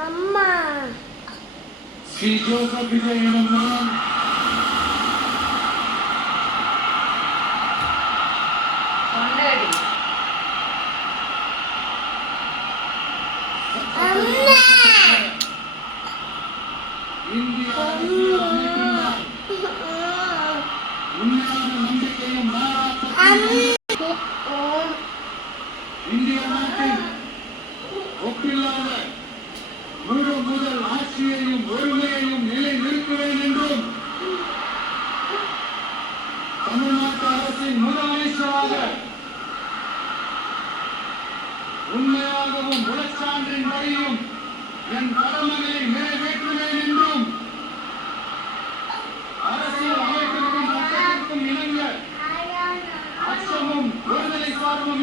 அம்மா ஸ்ரீ ஜோசப் விஜய் எனும் நான் இந்திய அரசியல் அமைப்பினால் உண்மையான நம்பிக்கையும் மாறாட்டத்தையும் இந்திய நாட்டின் ஒப்பில்லாத முழு முதல் ஆட்சியையும் ஒருமையையும் நிலை நிறுத்துவேன் என்றும் தமிழ்நாட்டு அரசின் முதலமைச்சராக உண்மையாகவும் உளச்சான்றின் வழியும் என் கடமைகளை நிறைவேற்றுவேன் என்றும் அரசியல் அமைப்பிற்கும் சட்டத்திற்கும் இணங்க அச்சமும் விடுதலை சார்பும்